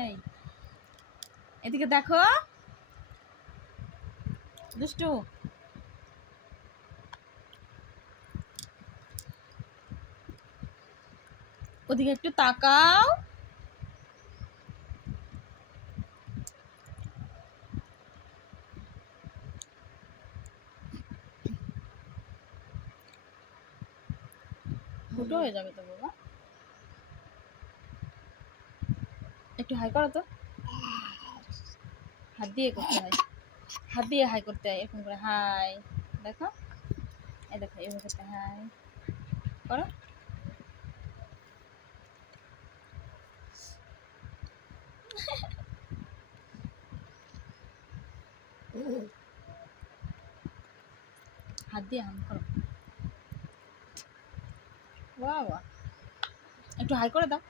এই এদিকে দেখো দুষ্টু, ওদিকে একটু তাকাও। ফুটো হয়ে যাবে তো বাবা, একটু হাই করো তো। হাত দিয়ে করতে হয়, হাত দিয়ে হাই করতে হয়, এরকম করে হাই। দেখো এই দেখো এভাবে করতে হাই করো। হাত দিয়ে হাম করো। বাবা একটু হাই করে দাও।